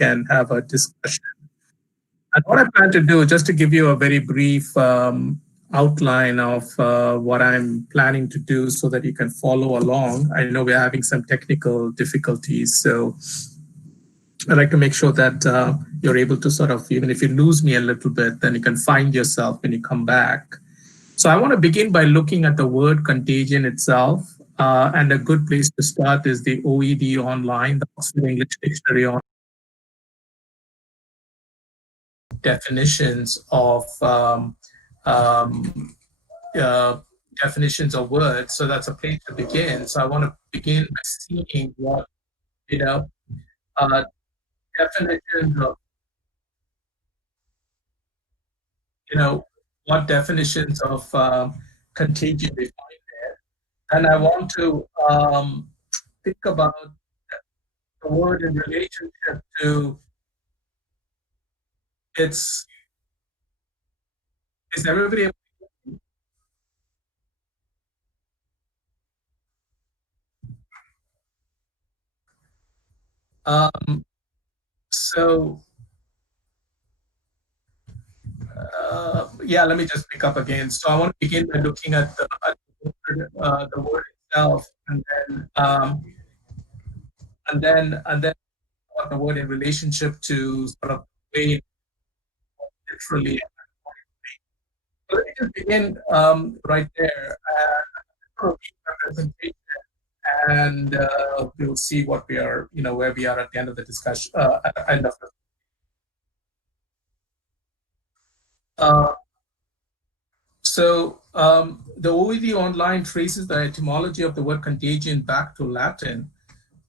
can have a discussion. And what I plan to do, just to give you a very brief outline of what I'm planning to do so that you can follow along. I know we're having some technical difficulties, so I like to make sure that you're able to sort of, even if you lose me a little bit, then you can find yourself when you come back. So I want to begin by looking at the word contagion itself. And a good place to start is the OED online, the Oxford English Dictionary on definitions of definitions of words. So that's a place to begin. So I want to begin by seeing what, definitions of, what definitions of contagion we find there. And I want to think about the word in relationship to its, is everybody able so yeah, let me just pick up again. So I want to begin by looking at the word itself, and then the word in relationship to sort of way literally. So let me just begin right there. And we'll see what we are, where we are at the end of the discussion. At the end of the the OED online traces the etymology of the word contagion back to Latin,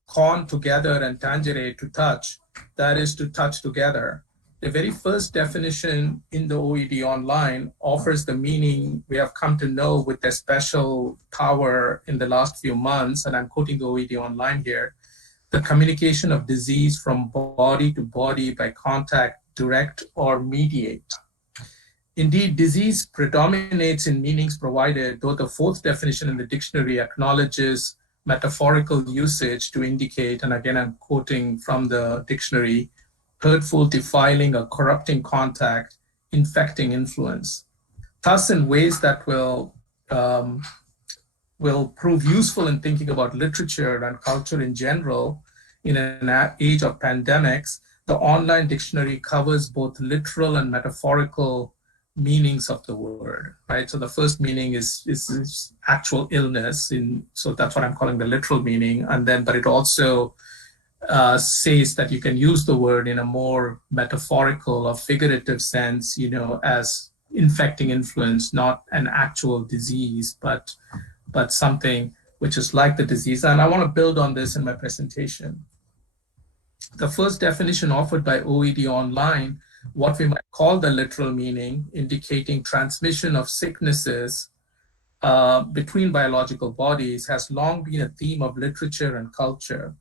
con together and tangere to touch, that is to touch together. The very first definition in the OED online offers the meaning we have come to know with their special power in the last few months, and I'm quoting the OED online here, the communication of disease from body to body by contact, direct or mediate. Indeed, disease predominates in meanings provided, though the fourth definition in the dictionary acknowledges metaphorical usage to indicate, and again I'm quoting from the dictionary, hurtful, defiling, or corrupting contact, infecting influence. Thus, in ways that will prove useful in thinking about literature and culture in general, in an age of pandemics, the online dictionary covers both literal and metaphorical meanings of the word, right? So the first meaning is actual illness, so that's what I'm calling the literal meaning, and then, but it also says that you can use the word in a more metaphorical or figurative sense, as infecting influence, not an actual disease, but something which is like the disease. And I want to build on this in my presentation. The first definition offered by OED online, what we might call the literal meaning, indicating transmission of sicknesses between biological bodies, has long been a theme of literature and culture.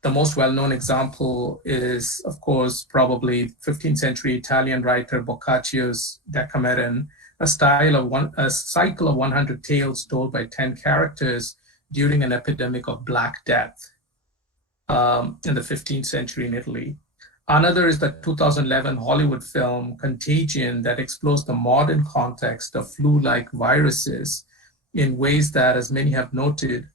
The most well-known example is, of course, probably 15th century Italian writer Boccaccio's Decameron, a cycle of 100 tales told by 10 characters during an epidemic of Black Death in the 15th century in Italy. Another is the 2011 Hollywood film Contagion that explores the modern context of flu-like viruses in ways that, as many have noted,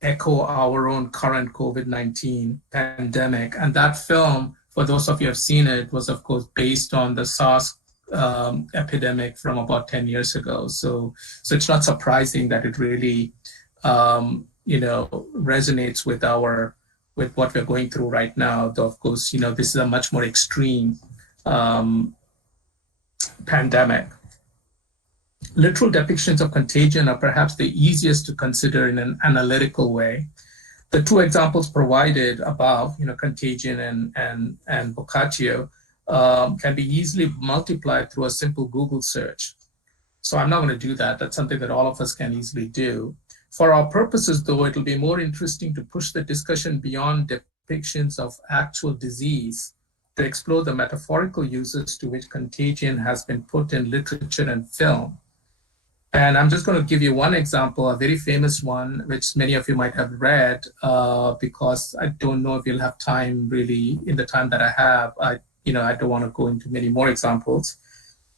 echo our own current COVID-19 pandemic. And that film, for those of you who have seen it, was of course based on the SARS epidemic from about 10 years ago. So it's not surprising that it really, resonates with what we're going through right now. Though of course, this is a much more extreme pandemic. Literal depictions of contagion are perhaps the easiest to consider in an analytical way. The two examples provided above, Contagion and Boccaccio, can be easily multiplied through a simple Google search. So I'm not going to do that. That's something that all of us can easily do. For our purposes, though, it'll be more interesting to push the discussion beyond depictions of actual disease to explore the metaphorical uses to which contagion has been put in literature and film. And I'm just going to give you one example, a very famous one, which many of you might have read, because I don't know if you'll have time really in the time that I have. I don't want to go into many more examples.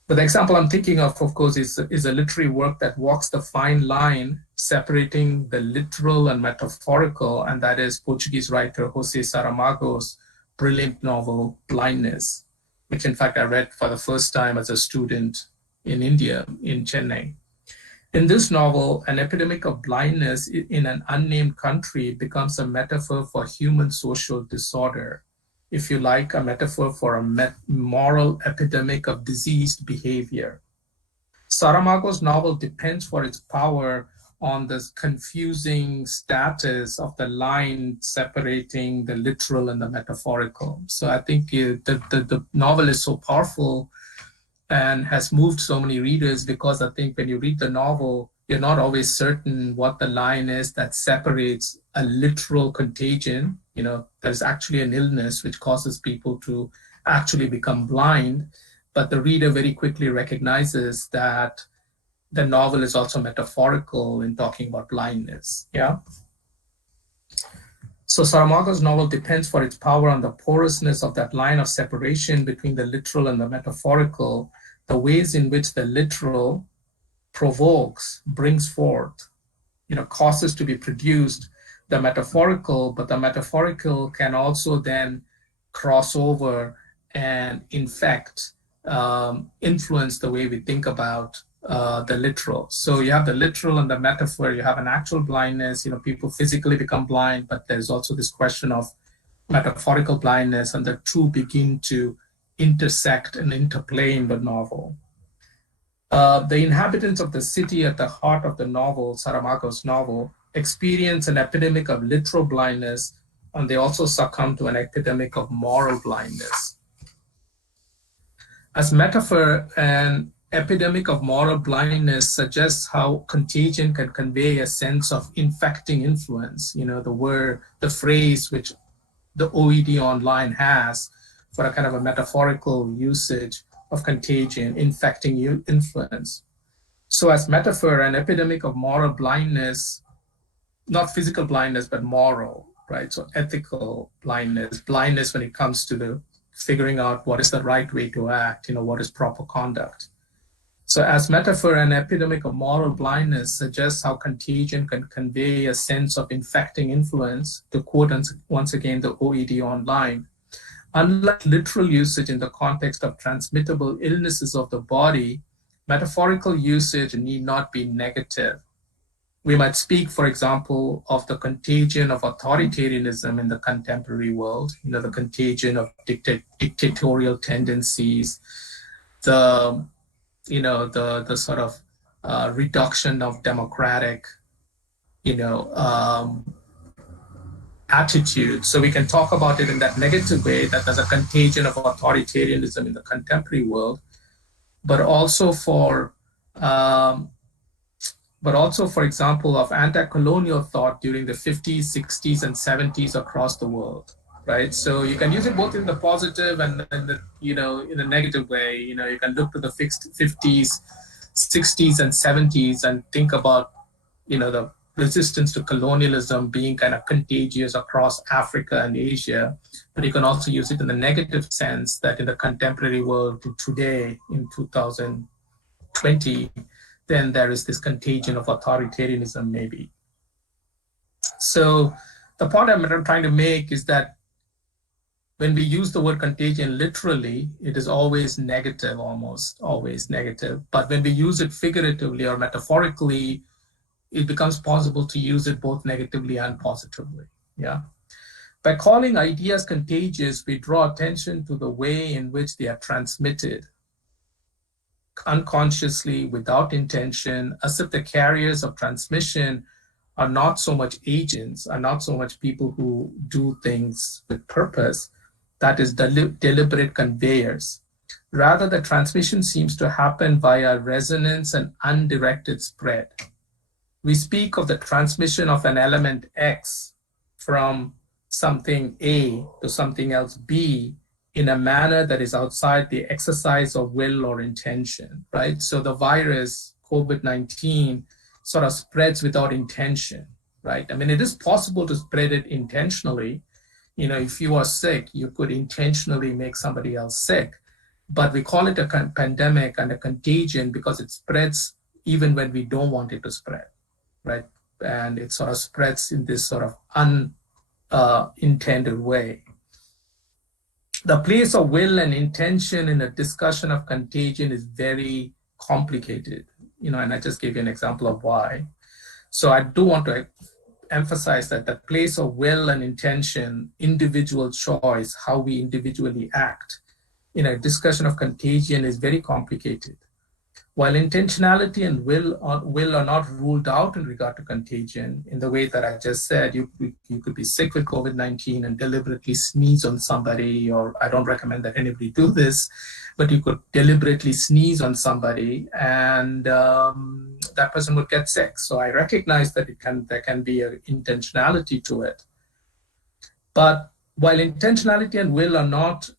But the example I'm thinking of course, is a literary work that walks the fine line separating the literal and metaphorical, and that is Portuguese writer José Saramago's brilliant novel, Blindness, which in fact I read for the first time as a student in India, in Chennai. In this novel, an epidemic of blindness in an unnamed country becomes a metaphor for human social disorder. If you like, a metaphor for a moral epidemic of diseased behavior. Saramago's novel depends for its power on this confusing status of the line separating the literal and the metaphorical. So I think the novel is so powerful and has moved so many readers because I think when you read the novel, you're not always certain what the line is that separates a literal contagion. There's actually an illness which causes people to actually become blind, but the reader very quickly recognizes that the novel is also metaphorical in talking about blindness. Yeah. So Saramago's novel depends for its power on the porousness of that line of separation between the literal and the metaphorical, the ways in which the literal provokes, brings forth, causes to be produced the metaphorical, but the metaphorical can also then cross over and infect, influence the way we think about the literal. So you have the literal and the metaphor, you have an actual blindness, people physically become blind, but there's also this question of metaphorical blindness, and the two begin to intersect and interplay in the novel. The inhabitants of the city at the heart of the novel, Saramago's novel, experience an epidemic of literal blindness, and they also succumb to an epidemic of moral blindness. As metaphor, an epidemic of moral blindness suggests how contagion can convey a sense of infecting influence. The phrase which the OED online has for a kind of a metaphorical usage of contagion, infecting influence. So as metaphor, an epidemic of moral blindness, not physical blindness, but moral, right? So ethical blindness when it comes to the figuring out what is the right way to act, what is proper conduct. So as metaphor, an epidemic of moral blindness suggests how contagion can convey a sense of infecting influence, to quote once again the OED online. Unlike literal usage in the context of transmittable illnesses of the body, metaphorical usage need not be negative. We might speak, for example, of the contagion of authoritarianism in the contemporary world, the contagion of dictatorial tendencies, the sort of reduction of democratic, attitude. So we can talk about it in that negative way, that there's a contagion of authoritarianism in the contemporary world, but also for example, of anti-colonial thought during the 50s, 60s, and 70s across the world, right? So you can use it both in the positive and in the, in the negative way. You can look to the 50s, 60s, and 70s and think about, the resistance to colonialism being kind of contagious across Africa and Asia. But you can also use it in the negative sense that in the contemporary world today, in 2020, then there is this contagion of authoritarianism, maybe. So the point I'm trying to make is that when we use the word contagion literally, it is always negative, almost always negative. But when we use it figuratively or metaphorically, it becomes possible to use it both negatively and positively. Yeah. By calling ideas contagious, we draw attention to the way in which they are transmitted, unconsciously, without intention, as if the carriers of transmission are not so much agents, are not so much people who do things with purpose, that is, deliberate conveyors. Rather, the transmission seems to happen via resonance and undirected spread. We speak of the transmission of an element X from something A to something else B in a manner that is outside the exercise of will or intention, right? So the virus, COVID-19 sort of spreads without intention, right? I mean, it is possible to spread it intentionally. You know, if you are sick, you could intentionally make somebody else sick. But we call it a pandemic and a contagion because it spreads even when we don't want it to spread, right? And it sort of spreads in this sort of unintended way. The place of will and intention in a discussion of contagion is very complicated, you know, and I just gave you an example of why. So I do want to emphasize that the place of will and intention, individual choice, how we individually act in a discussion of contagion is very complicated. While intentionality and will are not ruled out in regard to contagion, in the way that I just said, you could be sick with COVID-19 and deliberately sneeze on somebody, or I don't recommend that anybody do this, but you could deliberately sneeze on somebody and that person would get sick. So I recognize that there can be an intentionality to it. But while intentionality and will are not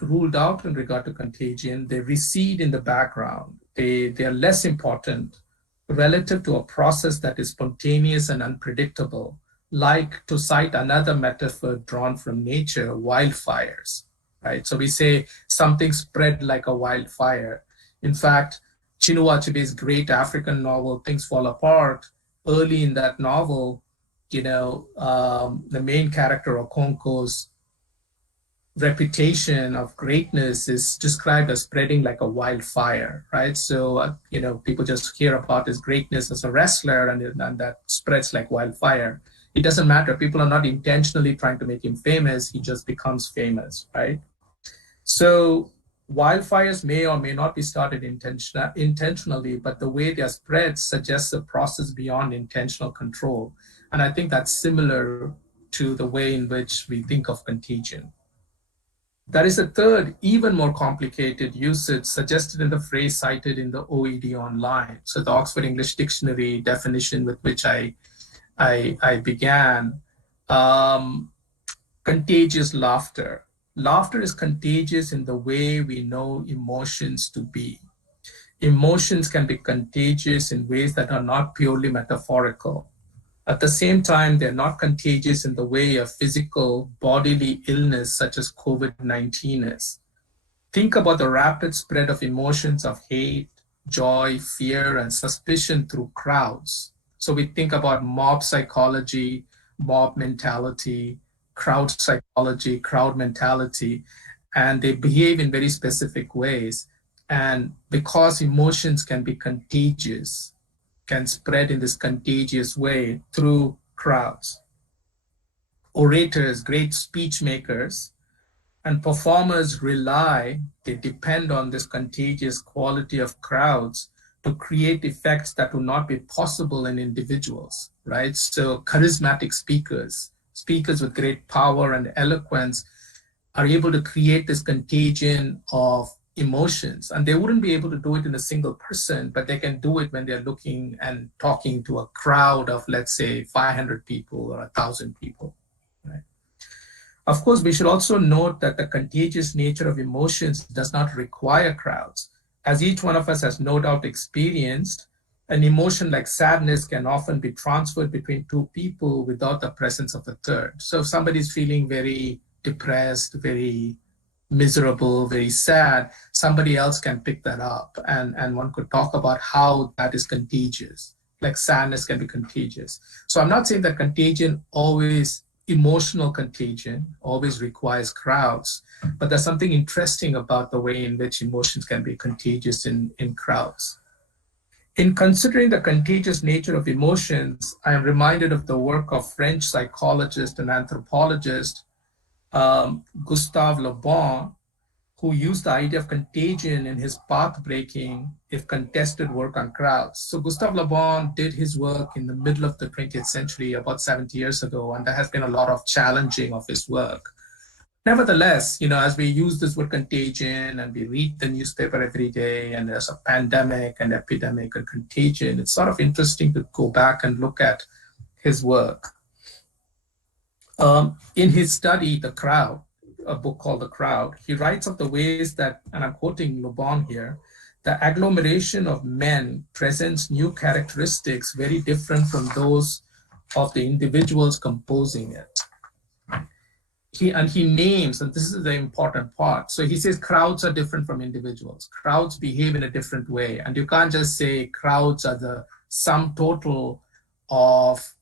ruled out in regard to contagion, they recede in the background. They are less important relative to a process that is spontaneous and unpredictable, like, to cite another metaphor drawn from nature, wildfires, right? So we say something spread like a wildfire. In fact, Chinua Achebe's great African novel, Things Fall Apart, early in that novel, you know, the main character, Okonkwo's reputation of greatness is described as spreading like a wildfire, right? So, you know, people just hear about his greatness as a wrestler and that spreads like wildfire. It doesn't matter. People are not intentionally trying to make him famous. He just becomes famous, right? So wildfires may or may not be started intentionally, but the way they are spread suggests a process beyond intentional control. And I think that's similar to the way in which we think of contagion. There is a third, even more complicated usage suggested in the phrase cited in the OED online. So the Oxford English Dictionary definition with which I began, contagious laughter. Laughter is contagious in the way we know emotions to be. Emotions can be contagious in ways that are not purely metaphorical. At the same time, they're not contagious in the way a physical bodily illness such as COVID-19 is. Think about the rapid spread of emotions of hate, joy, fear, and suspicion through crowds. So we think about mob psychology, mob mentality, crowd psychology, crowd mentality, and they behave in very specific ways. And because emotions can be contagious, can spread in this contagious way through crowds. Orators, great speech makers, and performers they depend on this contagious quality of crowds to create effects that would not be possible in individuals, right? So charismatic speakers with great power and eloquence are able to create this contagion of emotions, and they wouldn't be able to do it in a single person, but they can do it when they're looking and talking to a crowd of, let's say, 500 people or 1,000 people, right? Of course, we should also note that the contagious nature of emotions does not require crowds. As each one of us has no doubt experienced, an emotion like sadness can often be transferred between two people without the presence of a third. So if somebody's feeling very depressed, very miserable, very sad, somebody else can pick that up. And one could talk about how that is contagious, like sadness can be contagious. So I'm not saying that emotional contagion always requires crowds, but there's something interesting about the way in which emotions can be contagious in crowds. In considering the contagious nature of emotions, I am reminded of the work of French psychologist and anthropologist Gustav Labonde, who used the idea of contagion in his path-breaking, if contested work on crowds. So Gustav Labonde did his work in the middle of the 20th century, about 70 years ago, and there has been a lot of challenging of his work. Nevertheless, you know, as we use this word contagion and we read the newspaper every day and there's a pandemic and epidemic and contagion, it's sort of interesting to go back and look at his work. In his study, The Crowd, a book called The Crowd, he writes of the ways that, and I'm quoting Labonde here, The agglomeration of men presents new characteristics very different from those of the individuals composing it. He names, and this is the important part. So he says crowds are different from individuals. Crowds behave in a different way. And you can't just say crowds are the sum total of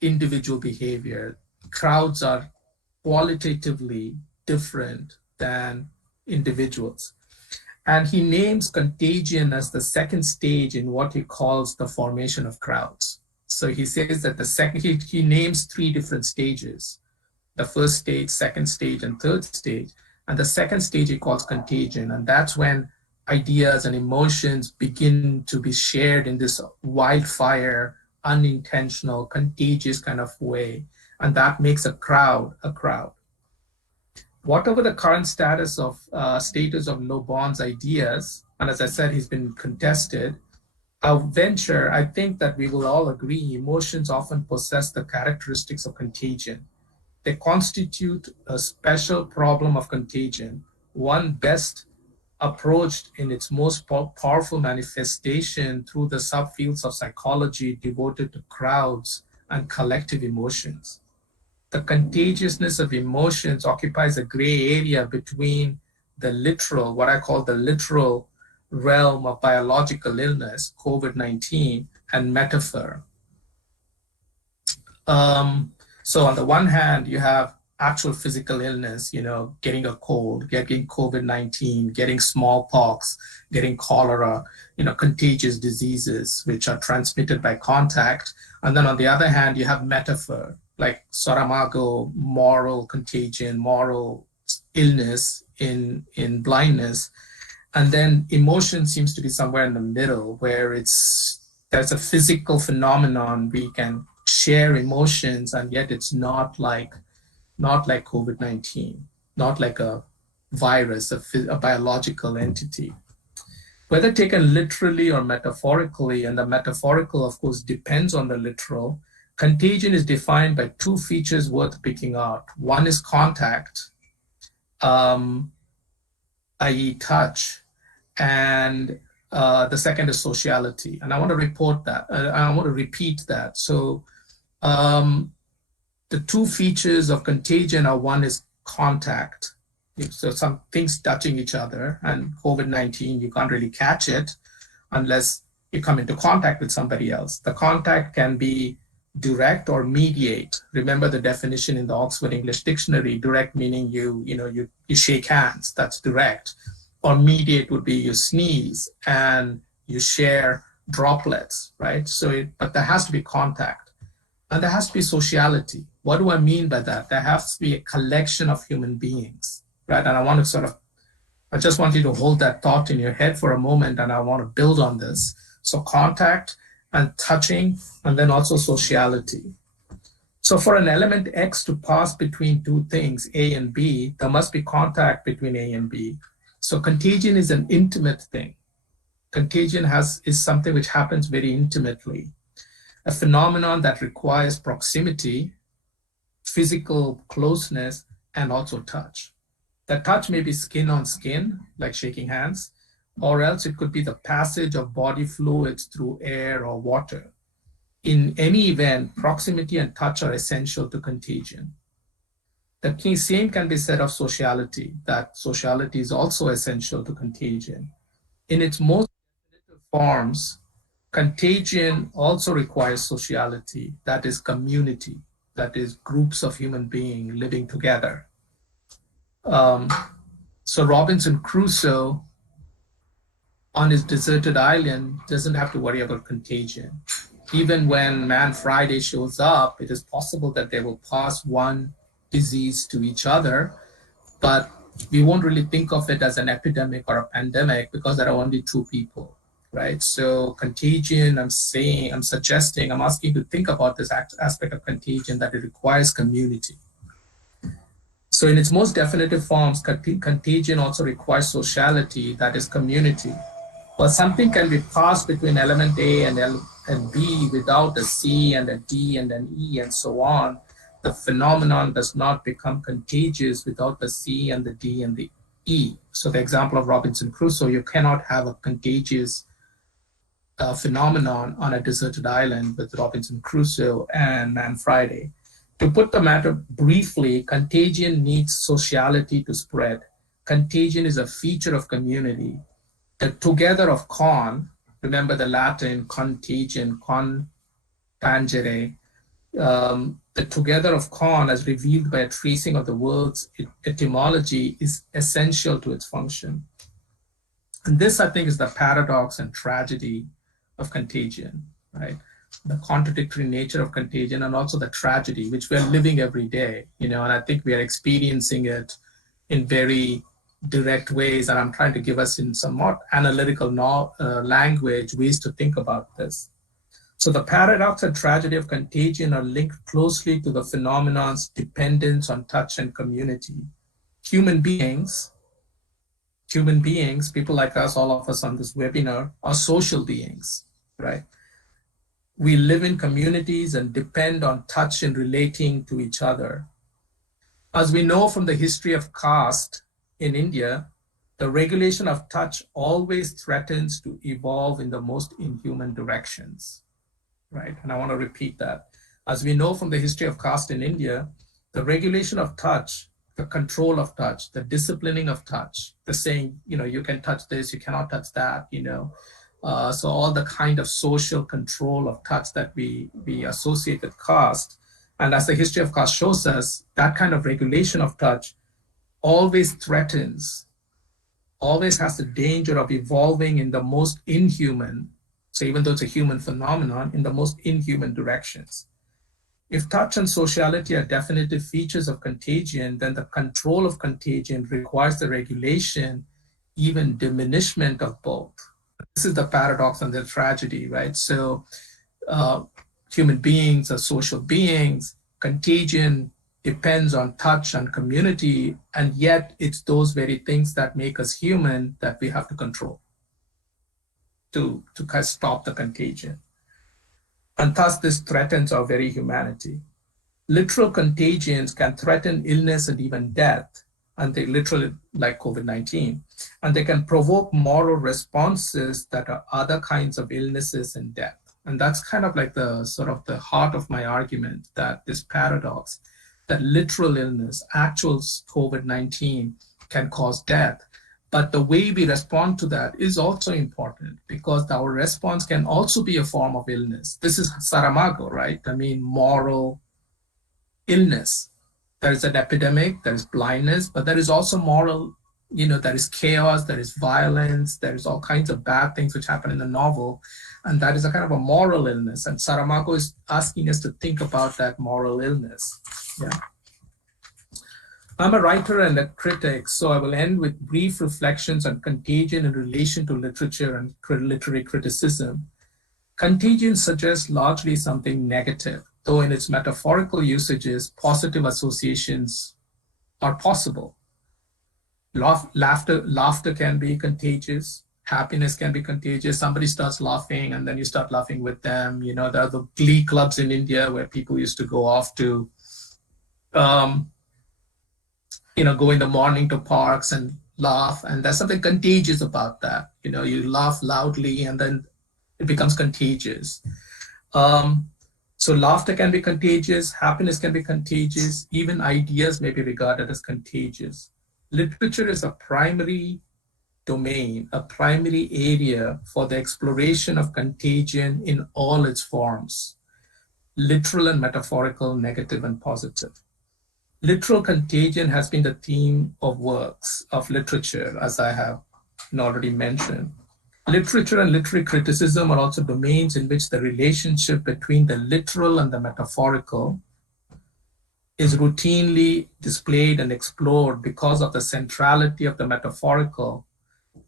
individual behavior. Crowds are qualitatively different than individuals. And he names contagion as the second stage in what he calls the formation of crowds. So he says that he names three different stages: the first stage, second stage, and third stage. And the second stage he calls contagion. And that's when ideas and emotions begin to be shared in this wildfire, unintentional, contagious kind of way. And that makes a crowd a crowd. Whatever the current status of Labonde's ideas, and as I said, he's been contested, I think that we will all agree emotions often possess the characteristics of contagion. They constitute a special problem of contagion, one best approached in its most powerful manifestation through the subfields of psychology devoted to crowds and collective emotions. The contagiousness of emotions occupies a gray area between the literal, what I call the literal realm of biological illness, COVID-19, and metaphor. So on the one hand, you have actual physical illness, getting a cold, getting COVID-19, getting smallpox, getting cholera, contagious diseases which are transmitted by contact. And then on the other hand, you have metaphor, like Saramago, moral contagion, moral illness in blindness. And then emotion seems to be somewhere in the middle, where there's a physical phenomenon. We can share emotions, and yet it's not like COVID-19, not like a virus, a biological entity. Whether taken literally or metaphorically, and the metaphorical, of course, depends on the literal, contagion is defined by two features worth picking out. One is contact, i.e. touch, and the second is sociality. And I want to repeat that. So the two features of contagion are, one is contact. So some things touching each other, and COVID-19, you can't really catch it unless you come into contact with somebody else. The contact can be direct or mediate. Remember the definition in the Oxford English Dictionary: direct meaning you shake hands, that's direct. Or mediate would be you sneeze and you share droplets, right? But there has to be contact, and there has to be sociality. What do I mean by that? There has to be a collection of human beings, right? And I just want you to hold that thought in your head for a moment, and I want to build on this. So contact and touching, and then also sociality. So for an element X to pass between two things, A and B, there must be contact between A and B. So contagion is an intimate thing. Contagion is something which happens very intimately, a phenomenon that requires proximity, physical closeness, and also touch. The touch may be skin on skin, like shaking hands, or else it could be the passage of body fluids through air or water. In any event, proximity and touch are essential to contagion. The same can be said of sociality, that sociality is also essential to contagion. In its most definitive forms, contagion also requires sociality, that is community, that is groups of human beings living together. So Robinson Crusoe on his deserted island doesn't have to worry about contagion. Even when Man Friday shows up, it is possible that they will pass one disease to each other, but we won't really think of it as an epidemic or a pandemic because there are only two people, right? So contagion, I'm asking you to think about this aspect of contagion, that it requires community. So in its most definitive forms, contagion also requires sociality, that is community. Well, something can be passed between element A and B without a C and a D and an E and so on. The phenomenon does not become contagious without the C and the D and the So the example of Robinson Crusoe, you cannot have a contagious phenomenon on a deserted island with Robinson Crusoe and Man Friday. To put the matter briefly, contagion needs sociality to spread. Contagion is a feature of community. The together of con, remember the Latin contagion, con tangere, the together of con as revealed by a tracing of the word's etymology is essential to its function. And this, I think, is the paradox and tragedy of contagion, right? The contradictory nature of contagion and also the tragedy, which we're living every day, and I think we are experiencing it in very direct ways. And I'm trying to give us in somewhat analytical language ways to think about this. So the paradox and tragedy of contagion are linked closely to the phenomenon's dependence on touch and community. Human beings, people like us, all of us on this webinar, are social beings, right? We live in communities and depend on touch in relating to each other. As we know from the history of caste in India, the regulation of touch always threatens to evolve in the most inhuman directions, right? And I want to repeat that. As we know from the history of caste in India, the regulation of touch, the control of touch, the disciplining of touch, the saying, you can touch this, you cannot touch that, so all the kind of social control of touch that we associate with caste, and as the history of caste shows us, that kind of regulation of touch always threatens, always has the danger of evolving in the most inhuman, so even though it's a human phenomenon, in the most inhuman directions. If touch and sociality are definitive features of contagion, then the control of contagion requires the regulation, even diminishment of both. This is the paradox and the tragedy, right? So human beings are social beings. Contagion depends on touch and community, and yet it's those very things that make us human that we have to control to stop the contagion. And thus this threatens our very humanity. Literal contagions can threaten illness and even death, and they literally, like COVID-19, and they can provoke moral responses that are other kinds of illnesses and death. And that's kind of like the sort of the heart of my argument, that this paradox, that literal illness, actual COVID-19 can cause death. But the way we respond to that is also important, because our response can also be a form of illness. This is Saramago, right? I mean, moral illness. There is an epidemic, there is blindness, but there is also moral, there is chaos, there is violence, there is all kinds of bad things which happen in the novel. And that is a kind of a moral illness. And Saramago is asking us to think about that moral illness. Yeah. I'm a writer and a critic, so I will end with brief reflections on contagion in relation to literature and literary criticism. Contagion suggests largely something negative, though in its metaphorical usages, positive associations are possible. Laughter can be contagious. Happiness can be contagious. Somebody starts laughing and then you start laughing with them. There are the glee clubs in India where people used to go off to, go in the morning to parks and laugh. And there's something contagious about that. You laugh loudly and then it becomes contagious. So laughter can be contagious. Happiness can be contagious. Even ideas may be regarded as contagious. Literature is a primary domain, a primary area for the exploration of contagion in all its forms, literal and metaphorical, negative and positive. Literal contagion has been the theme of works of literature, as I have already mentioned. Literature and literary criticism are also domains in which the relationship between the literal and the metaphorical is routinely displayed and explored because of the centrality of the metaphorical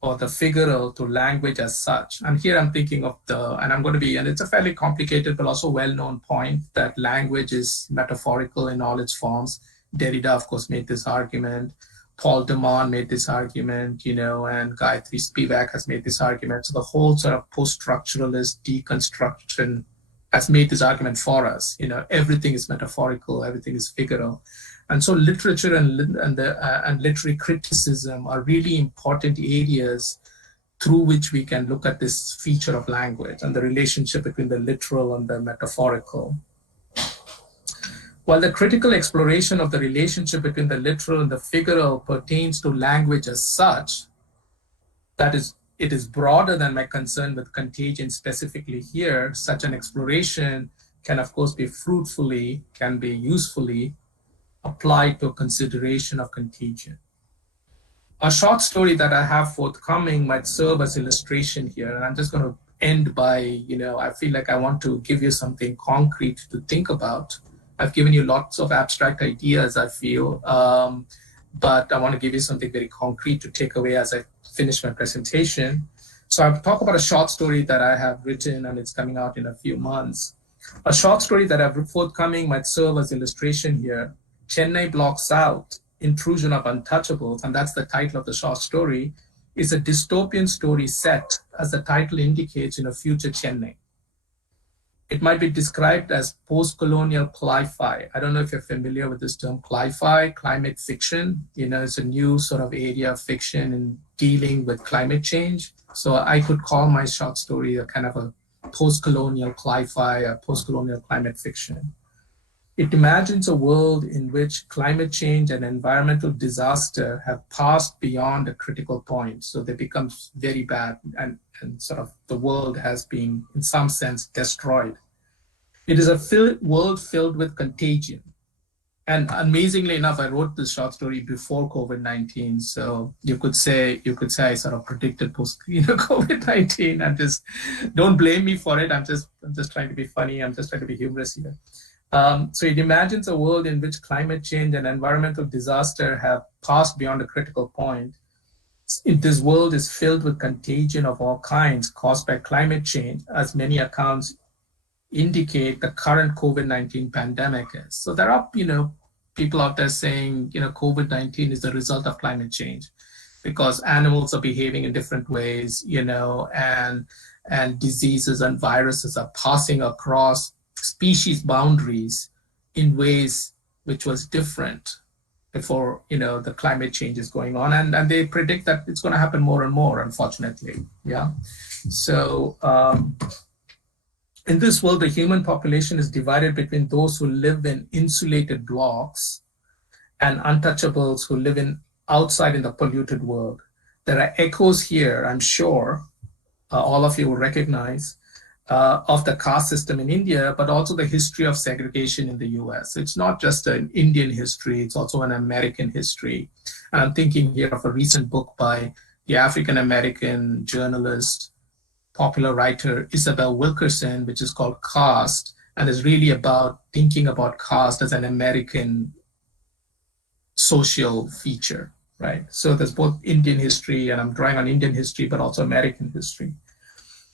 or the figural to language as such. And here I'm thinking of and it's a fairly complicated but also well-known point that language is metaphorical in all its forms. Derrida, of course, made this argument. Paul de Man made this argument, and Gayatri Spivak has made this argument. So the whole sort of post-structuralist deconstruction has made this argument for us. Everything is metaphorical, everything is figural. And so literature and literary criticism are really important areas through which we can look at this feature of language and the relationship between the literal and the metaphorical. While the critical exploration of the relationship between the literal and the figural pertains to language as such, that is, it is broader than my concern with contagion specifically here. Such an exploration can, of course, can be usefully applied to a consideration of contagion. A short story that I have forthcoming might serve as illustration here, and I'm just going to end by, I feel like I want to give you something concrete to think about. I've given you lots of abstract ideas, I feel, but I want to give you something very concrete to take away as I finish my presentation. So I'll talk about a short story that I have written, and it's coming out in a few months. A short story that I've forthcoming might serve as illustration here. Chennai Block South, Intrusion of Untouchables, and that's the title of the short story, is a dystopian story set, as the title indicates, in a future Chennai. It might be described as post-colonial cli-fi. I don't know if you're familiar with this term, cli-fi, climate fiction. It's a new sort of area of fiction in dealing with climate change. So I could call my short story a kind of a post-colonial cli-fi, a post-colonial climate fiction. It imagines a world in which climate change and environmental disaster have passed beyond a critical point. So they become very bad, and sort of the world has been, in some sense, destroyed. It is a world filled with contagion. And amazingly enough, I wrote this short story before COVID-19. So you could say I sort of predicted COVID-19. Don't blame me for it. I'm just trying to be funny. I'm just trying to be humorous here. So it imagines a world in which climate change and environmental disaster have passed beyond a critical point. This world is filled with contagion of all kinds caused by climate change, as many accounts indicate the current COVID-19 pandemic is. So there are, people out there saying, COVID-19 is the result of climate change because animals are behaving in different ways, and diseases and viruses are passing across species boundaries in ways which was different before the climate change is going on, and they predict that it's going to happen more and more, unfortunately. So in this world, the human population is divided between those who live in insulated blocks and untouchables who live outside in the polluted world. There are echoes here, I'm sure all of you will recognize, of the caste system in India, but also the history of segregation in the US. It's not just an Indian history, it's also an American history. And I'm thinking here of a recent book by the African-American journalist, popular writer, Isabel Wilkerson, which is called Caste, and is really about thinking about caste as an American social feature, right? So there's both Indian history, and I'm drawing on Indian history, but also American history.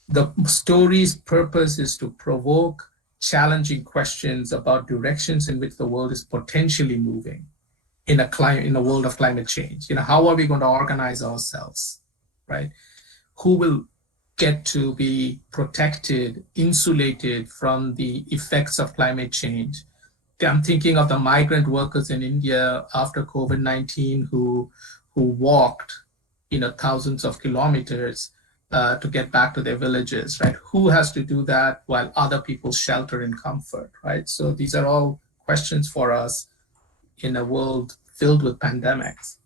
The story's purpose is to provoke challenging questions about directions in which the world is potentially moving in a world of climate change. How are we going to organize ourselves, right? Who will get to be protected, insulated from the effects of climate change? I'm thinking of the migrant workers in India after COVID-19 who walked, thousands of kilometers to get back to their villages, right? Who has to do that while other people shelter in comfort, right? So these are all questions for us in a world filled with pandemics.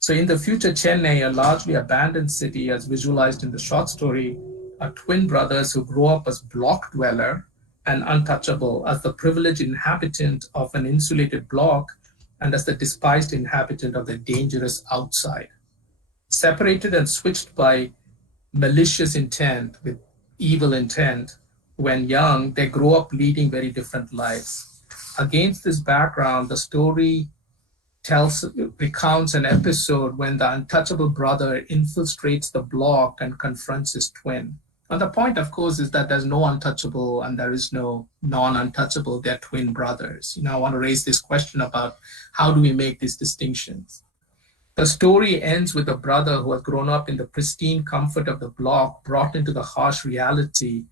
So in the future Chennai, a largely abandoned city as visualized in the short story, are twin brothers who grow up as block dweller and untouchable, as the privileged inhabitant of an insulated block and as the despised inhabitant of the dangerous outside. Separated and switched by malicious intent with evil intent, when young, they grow up leading very different lives. Against this background, the story recounts an episode when the untouchable brother infiltrates the block and confronts his twin. And the point, of course, is that there's no untouchable and there is no non-untouchable. They're twin brothers. I want to raise this question about how do we make these distinctions? The story ends with a brother who has grown up in the pristine comfort of the block, brought into the harsh reality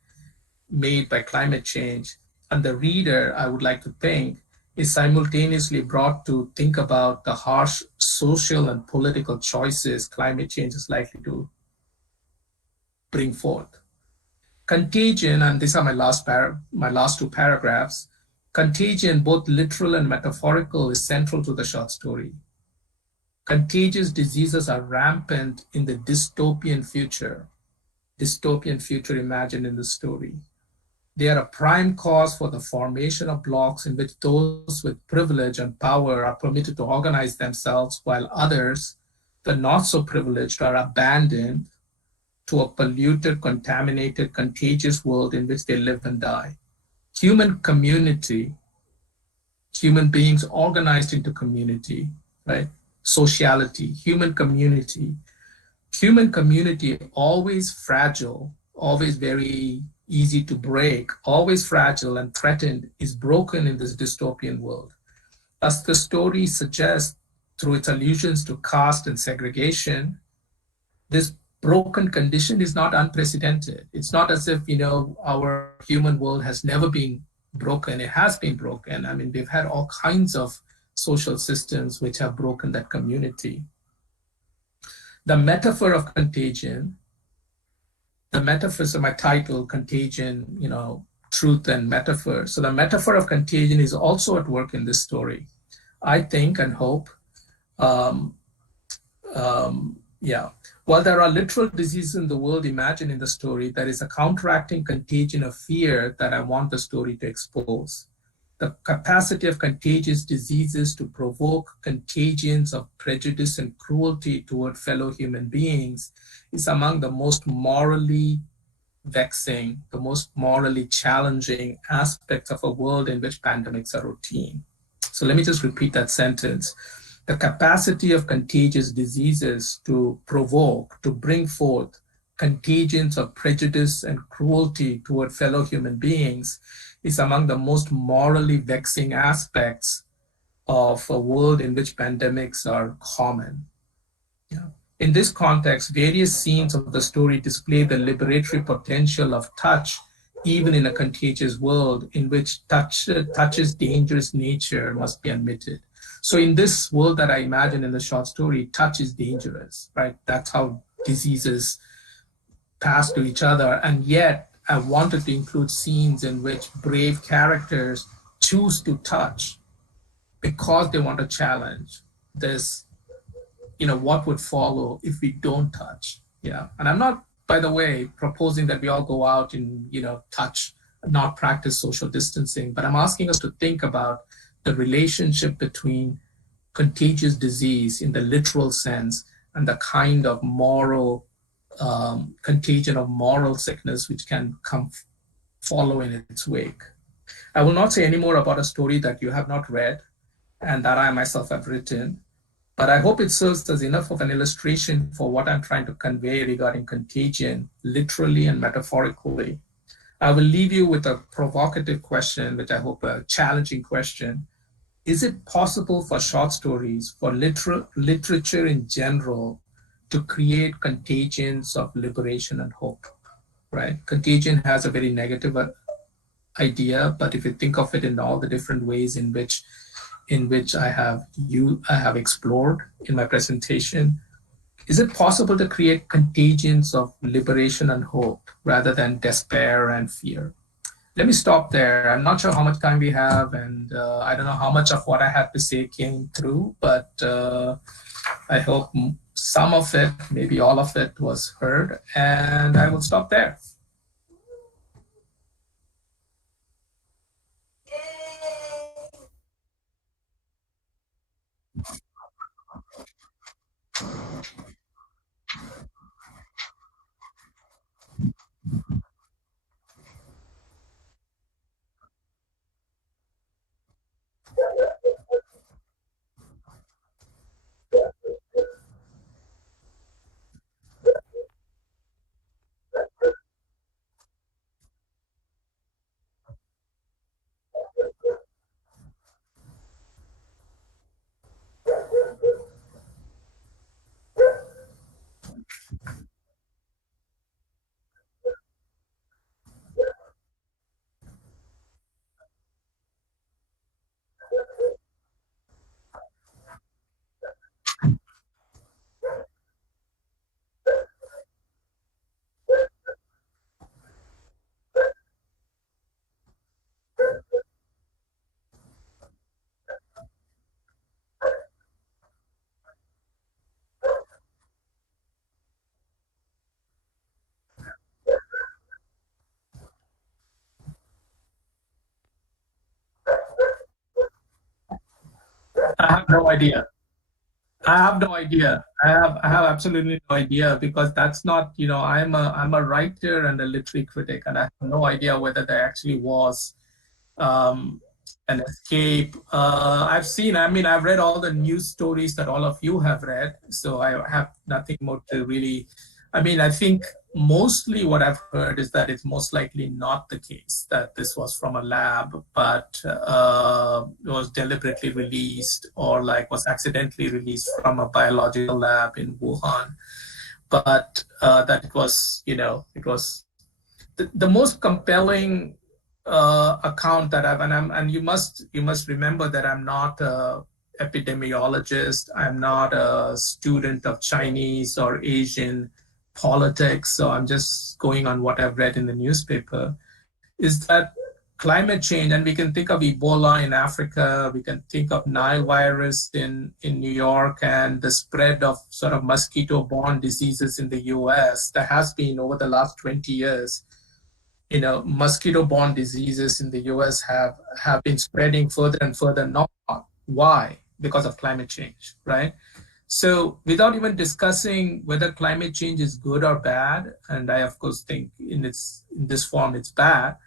made by climate change. And the reader, I would like to think, is simultaneously brought to think about the harsh social and political choices climate change is likely to bring forth. Contagion, and these are my last two paragraphs. Contagion, both literal and metaphorical, is central to the short story. Contagious diseases are rampant in the dystopian future imagined in the story. They are a prime cause for the formation of blocks in which those with privilege and power are permitted to organize themselves, while others, the not so privileged, are abandoned to a polluted, contaminated, contagious world in which they live and die. Human community, human beings organized into community, right? Sociality, human community, always fragile, always very easy to break, always fragile and threatened, is broken in this dystopian world. As the story suggests, through its allusions to caste and segregation, this broken condition is not unprecedented. It's not as if, our human world has never been broken. It has been broken. I mean, we've had all kinds of social systems which have broken that community. The metaphor of contagion, the metaphors of my title, Contagion, truth and metaphor. So the metaphor of contagion is also at work in this story. I think and hope. Um, yeah. While there are literal diseases in the world imagined in the story, there is a counteracting contagion of fear that I want the story to expose. The capacity of contagious diseases to provoke contagions of prejudice and cruelty toward fellow human beings is among the most morally vexing, the most morally challenging aspects of a world in which pandemics are routine. So let me just repeat that sentence. The capacity of contagious diseases to provoke, to bring forth contagions of prejudice and cruelty toward fellow human beings is among the most morally vexing aspects of a world in which pandemics are common. Yeah. In this context, various scenes of the story display the liberatory potential of touch, even in a contagious world in which touch's dangerous nature must be admitted. So in this world that I imagine in the short story, touch is dangerous, right? That's how diseases pass to each other. And yet I wanted to include scenes in which brave characters choose to touch because they want to challenge this, what would follow if we don't touch. Yeah. And I'm not, by the way, proposing that we all go out and, touch, not practice social distancing, but I'm asking us to think about the relationship between contagious disease in the literal sense and the kind of moral contagion of moral sickness which can come follow in its wake. I will not say any more about a story that you have not read and that I myself have written, but I hope it serves as enough of an illustration for what I'm trying to convey regarding contagion, literally and metaphorically. I will leave you with a provocative question, which I hope a challenging question. Is it possible for short stories, for literature in general, to create contagions of liberation and hope? Right? Contagion has a very negative idea, but if you think of it in all the different ways in which I have explored in my presentation, is it possible to create contagions of liberation and hope rather than despair and fear? Let me stop there. I'm not sure how much time we have, and I don't know how much of what I had to say came through, but I hope some of it, maybe all of it, was heard, and I will stop there. I have no idea. I have no idea. I have absolutely no idea because that's not, I'm a writer and a literary critic, and I have no idea whether there actually was um, an escape. I've read all the news stories that all of you have read, so I have nothing more to really. I think mostly what I've heard is that it's most likely not the case that this was from a lab, but it was deliberately released or like was accidentally released from a biological lab in Wuhan. But that it was, it was the most compelling account that and you must remember that I'm not a epidemiologist. I'm not a student of Chinese or Asian politics. So I'm just going on what I've read in the newspaper. Is that climate change, and we can think of Ebola in Africa, we can think of Nile virus in New York, and the spread of sort of mosquito-borne diseases in the US that has been over the last 20 years. Mosquito-borne diseases in the US have been spreading further and further. Not why? Because of climate change, right? So without even discussing whether climate change is good or bad, and I of course think in this form it's bad,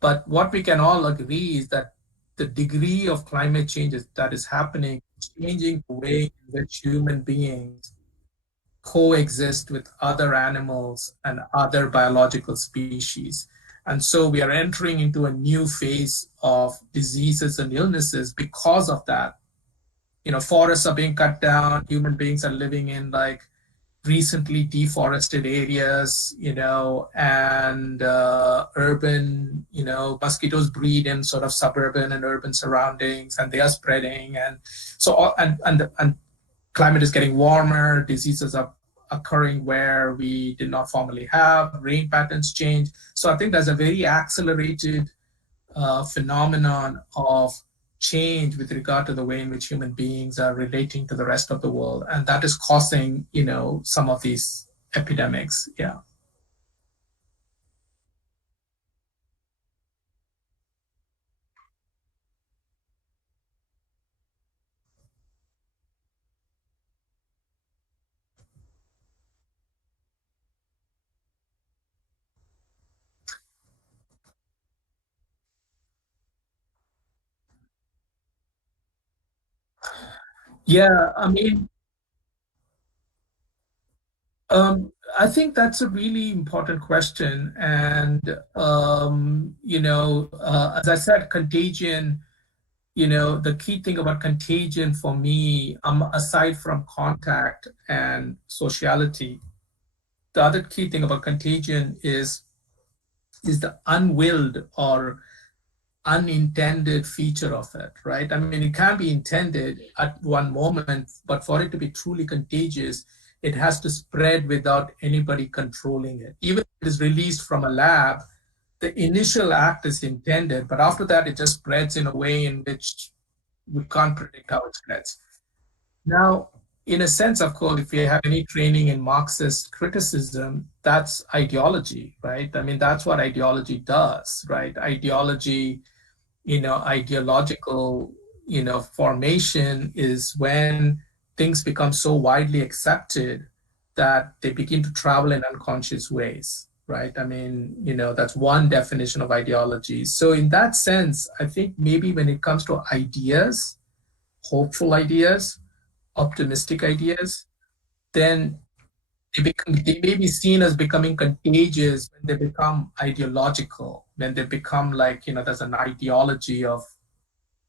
but what we can all agree is that the degree of climate change that is happening, changing the way in which human beings coexist with other animals and other biological species. And so we are entering into a new phase of diseases and illnesses because of that. Forests are being cut down, human beings are living in like recently deforested areas, and urban, mosquitoes breed in sort of suburban and urban surroundings, and they are spreading. And so, and climate is getting warmer, diseases are occurring where we did not formerly have, rain patterns change. So I think there's a very accelerated phenomenon of change with regard to the way in which human beings are relating to the rest of the world. And that is causing, some of these epidemics. Yeah. Yeah. I think that's a really important question. And, as I said, contagion, the key thing about contagion for me, aside from contact and sociality, the other key thing about contagion is the unwilled or unintended feature of it, right? It can be intended at one moment, but for it to be truly contagious, it has to spread without anybody controlling it. Even if it is released from a lab, the initial act is intended, but after that, it just spreads in a way in which we can't predict how it spreads. Now, in a sense, of course, if you have any training in Marxist criticism, that's ideology, right? That's what ideology does, right? Ideology, ideological, formation is when things become so widely accepted that they begin to travel in unconscious ways, right? That's one definition of ideology. So in that sense, I think maybe when it comes to ideas, hopeful ideas, optimistic ideas, then they may be seen as becoming contagious when they become ideological, when they become like, there's an ideology of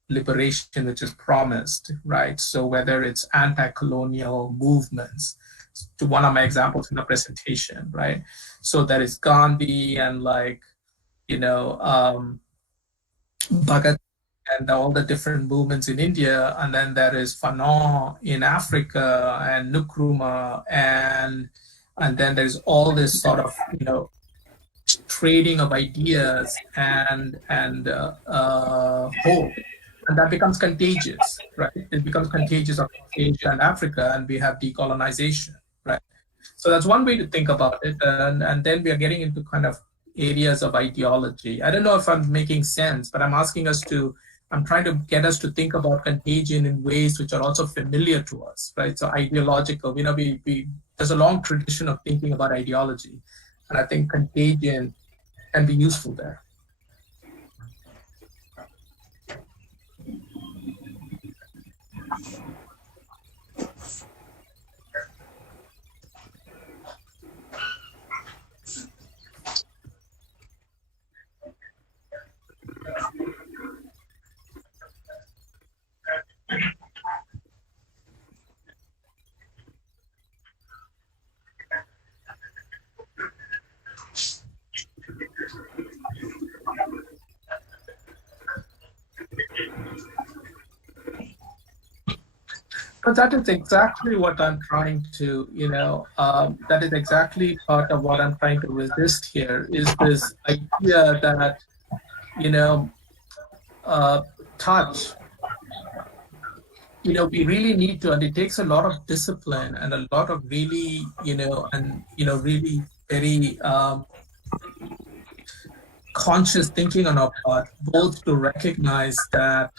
liberation which is promised, right? So whether it's anti-colonial movements, to one of my examples in the presentation, right? So there is Gandhi and like, Bhagat and all the different movements in India, and then there is Fanon in Africa and Nkrumah, and then there's all this sort of trading of ideas and hope, and that becomes contagious, right? It becomes contagious across Asia and Africa, and we have decolonization, right? So that's one way to think about it, and then we are getting into kind of areas of ideology. I don't know if I'm making sense, but I'm asking us to I'm trying to get us to think about contagion in ways which are also familiar to us, right? So ideological, there's a long tradition of thinking about ideology, and I think contagion can be useful there. But that is exactly what I'm trying to, that is exactly part of what I'm trying to resist here is this idea that, you know, uh, touch, we really need to, and it takes a lot of discipline and a lot of really, really very conscious thinking on our part, both to recognize that,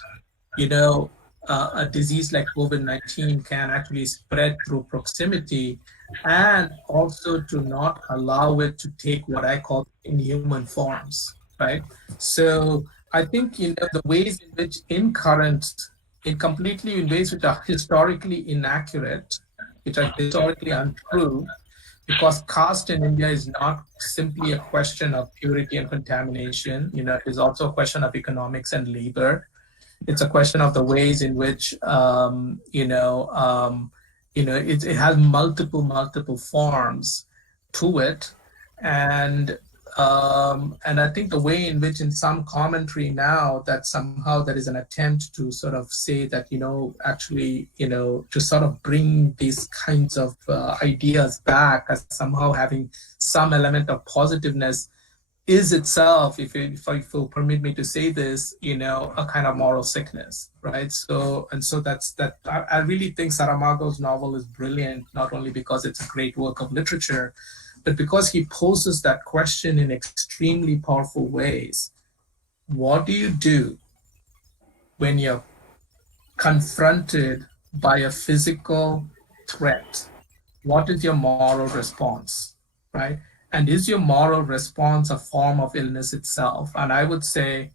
a disease like COVID-19 can actually spread through proximity, and also to not allow it to take what I call inhuman forms, right? So I think, the ways in which in ways which are historically inaccurate, which are historically untrue, because caste in India is not simply a question of purity and contamination. It is also a question of economics and labor. It's a question of the ways in which it has multiple forms to it, and I think the way in which in some commentary now that somehow there is an attempt to sort of say that actually to sort of bring these kinds of ideas back as somehow having some element of positiveness is itself, if you'll permit me to say this, a kind of moral sickness, right? So that's that. I really think Saramago's novel is brilliant, not only because it's a great work of literature, but because he poses that question in extremely powerful ways. What do you do when you're confronted by a physical threat? What is your moral response, right? And is your moral response a form of illness itself? And I would say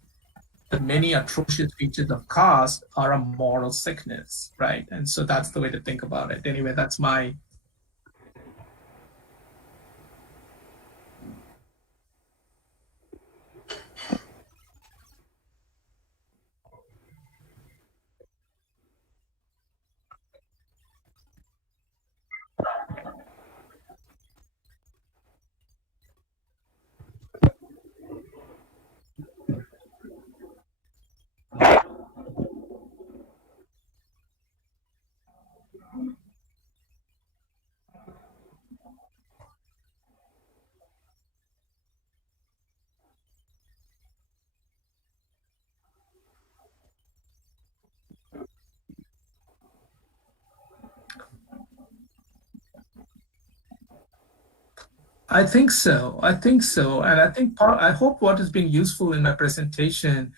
the many atrocious features of caste are a moral sickness, right? And so that's the way to think about it. Anyway, that's my. I think so. I think so. And I hope what has been useful in my presentation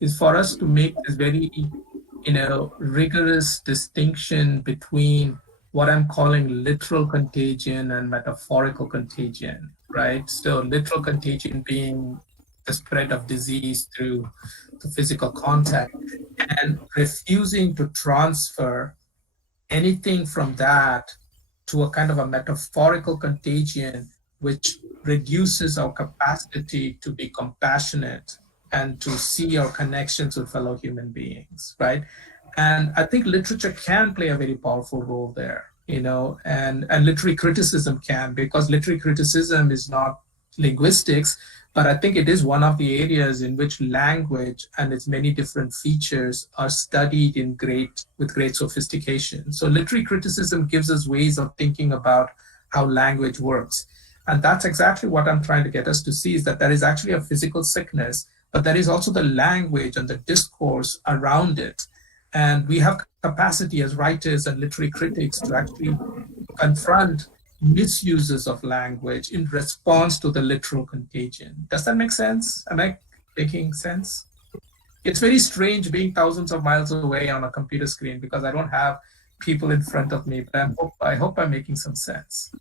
is for us to make this very, rigorous distinction between what I'm calling literal contagion and metaphorical contagion, right? So literal contagion being the spread of disease through the physical contact, and refusing to transfer anything from that to a kind of a metaphorical contagion, which reduces our capacity to be compassionate and to see our connections with fellow human beings, right? And I think literature can play a very powerful role there, and literary criticism can, because literary criticism is not linguistics, but I think it is one of the areas in which language and its many different features are studied with great sophistication. So literary criticism gives us ways of thinking about how language works. And that's exactly what I'm trying to get us to see, is that there is actually a physical sickness, but there is also the language and the discourse around it. And we have capacity as writers and literary critics to actually confront misuses of language in response to the literal contagion. Does that make sense? Am I making sense? it's very strange being thousands of miles away on a computer screen because I don't have people in front of me, but I hope I'm making some sense.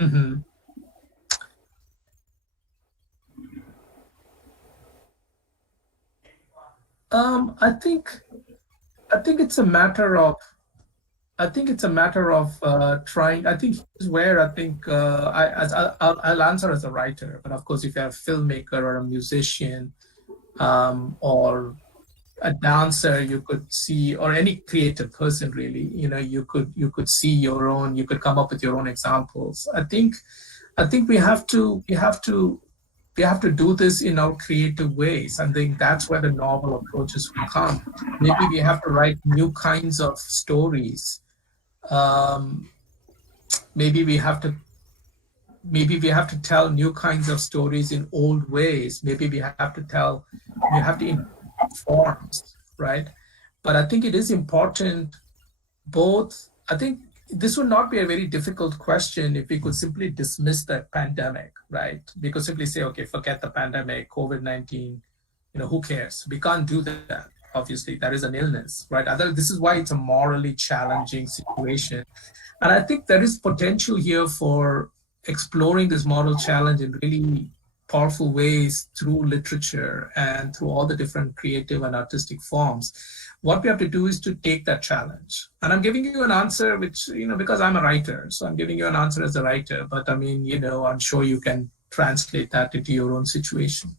Mm-hmm. I think it's a matter of trying. I think here's where I think I'll answer as a writer, but of course, if you're a filmmaker or a musician, or a dancer, you could see, or any creative person really, you could see your own, you could come up with your own examples. I think we have to do this in our creative ways. I think that's where the novel approaches will come. Maybe we have to write new kinds of stories. um, maybe we have to tell new kinds of stories in old ways. Maybe we have to invent forms, right? But I think it is important, both. I think this would not be a very difficult question if we could simply dismiss that pandemic, right? We could simply say, okay, forget the pandemic, COVID-19, who cares? We can't do that. Obviously, that is an illness, right? This is why it's a morally challenging situation. And I think there is potential here for exploring this moral challenge in really powerful ways through literature and through all the different creative and artistic forms. What we have to do is to take that challenge. And I'm giving you an answer which, because I'm a writer, so I'm giving you an answer as a writer, but I mean, I'm sure you can translate that into your own situation.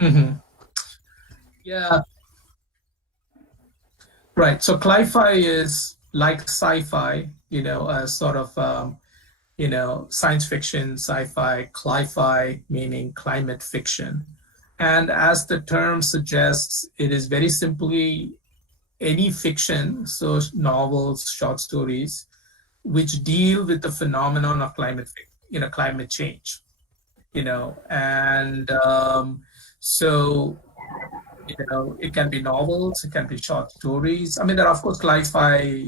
Hmm. Yeah, right. So cli-fi is like sci-fi, a sort of science fiction, sci-fi, cli-fi, meaning climate fiction. And as the term suggests, it is very simply any fiction, so novels, short stories, which deal with the phenomenon of climate change, and so it can be novels, it can be short stories. I mean, there are, of course, cli-fi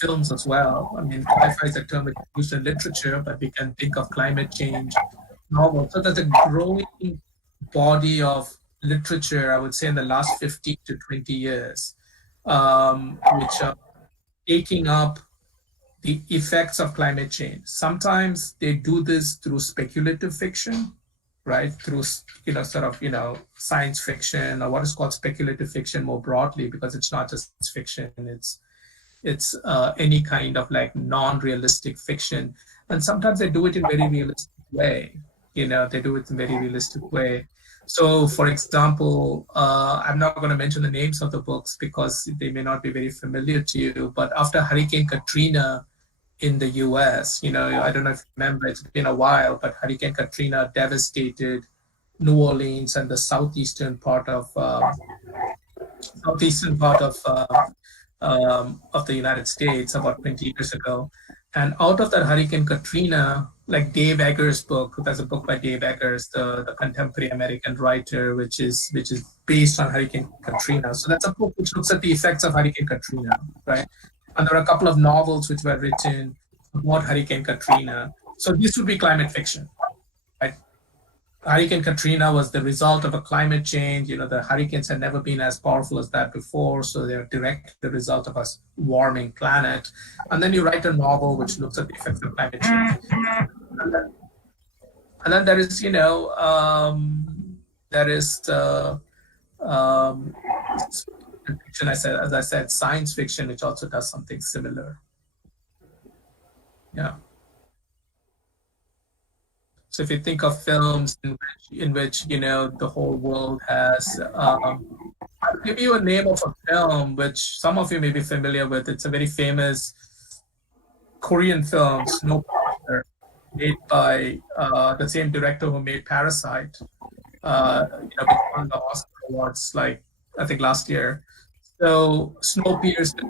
films as well. I mean, cli-fi is a term which is used in literature, but we can think of climate change novels. So there's a growing body of literature, I would say, in the last 15 to 20 years, which are taking up the effects of climate change. Sometimes they do this through speculative fiction, right? Through sort of science fiction, or what is called speculative fiction more broadly, because it's not just fiction; it's any kind of like non-realistic fiction. And sometimes they do it in very realistic way. They do it in very realistic way. So, for example, I'm not going to mention the names of the books because they may not be very familiar to you. But after Hurricane Katrina in the U.S., I don't know if you remember, it's been a while, but Hurricane Katrina devastated New Orleans and the southeastern part of the United States about 20 years ago. And out of that Hurricane Katrina, like Dave Eggers' book, there's a book by Dave Eggers, the contemporary American writer, which is based on Hurricane Katrina. So that's a book which looks at the effects of Hurricane Katrina, right? And there are a couple of novels which were written about Hurricane Katrina. So this would be climate fiction, right? Hurricane Katrina was the result of a climate change. The hurricanes had never been as powerful as that before, so they're directly the result of a warming planet. And then you write a novel which looks at the effects of climate change. And then there is, there is the fiction, as I said, science fiction, which also does something similar. Yeah. So if you think of films in which you know the whole world has, I'll give you a name of a film which some of you may be familiar with. It's a very famous Korean film, Snow Picture, made by the same director who made Parasite. Which won the Oscar awards like I think last year. So Snowpiercer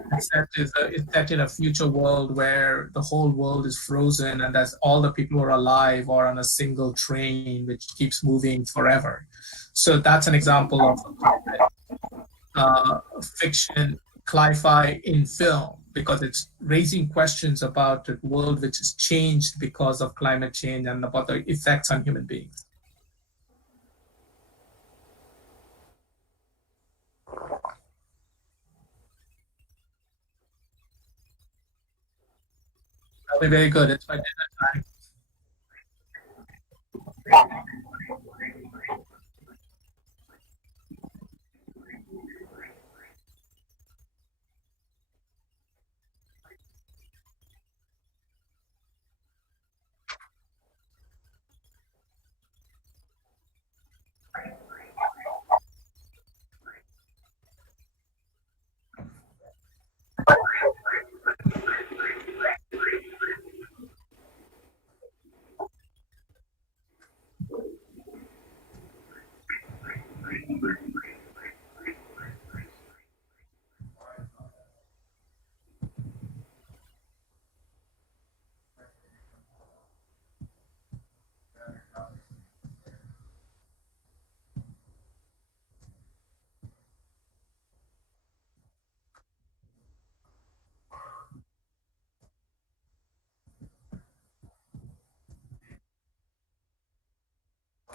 is set in a future world where the whole world is frozen and that's all the people who are alive are on a single train which keeps moving forever. So that's an example of fiction, sci-fi in film because it's raising questions about a world which has changed because of climate change and about the effects on human beings. That'll be very good. It's my dinner time.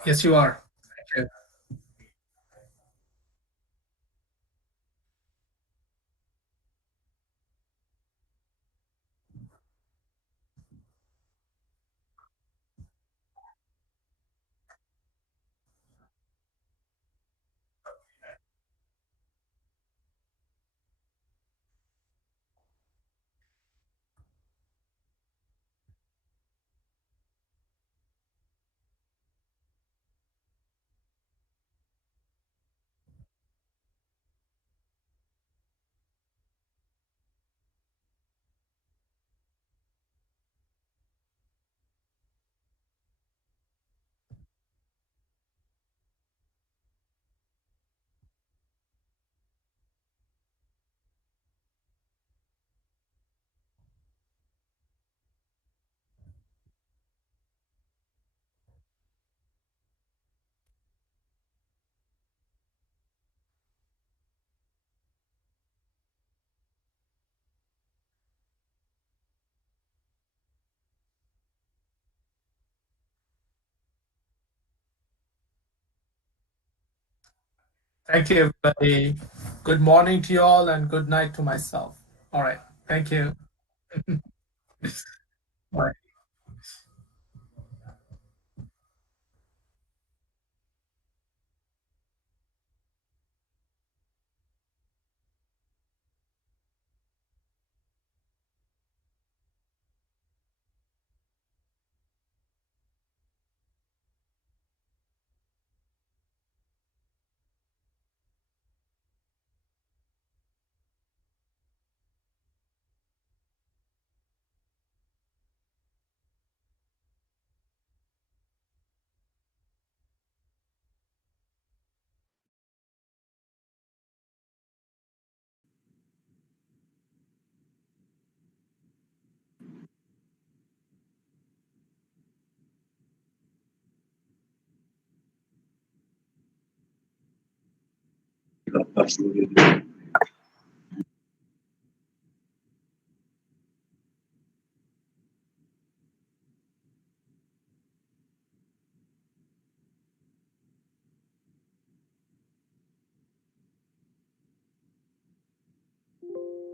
Yes, you are. Thank you. Thank you, everybody. Good morning to you all and good night to myself. All right. Thank you. Bye. Absolutely.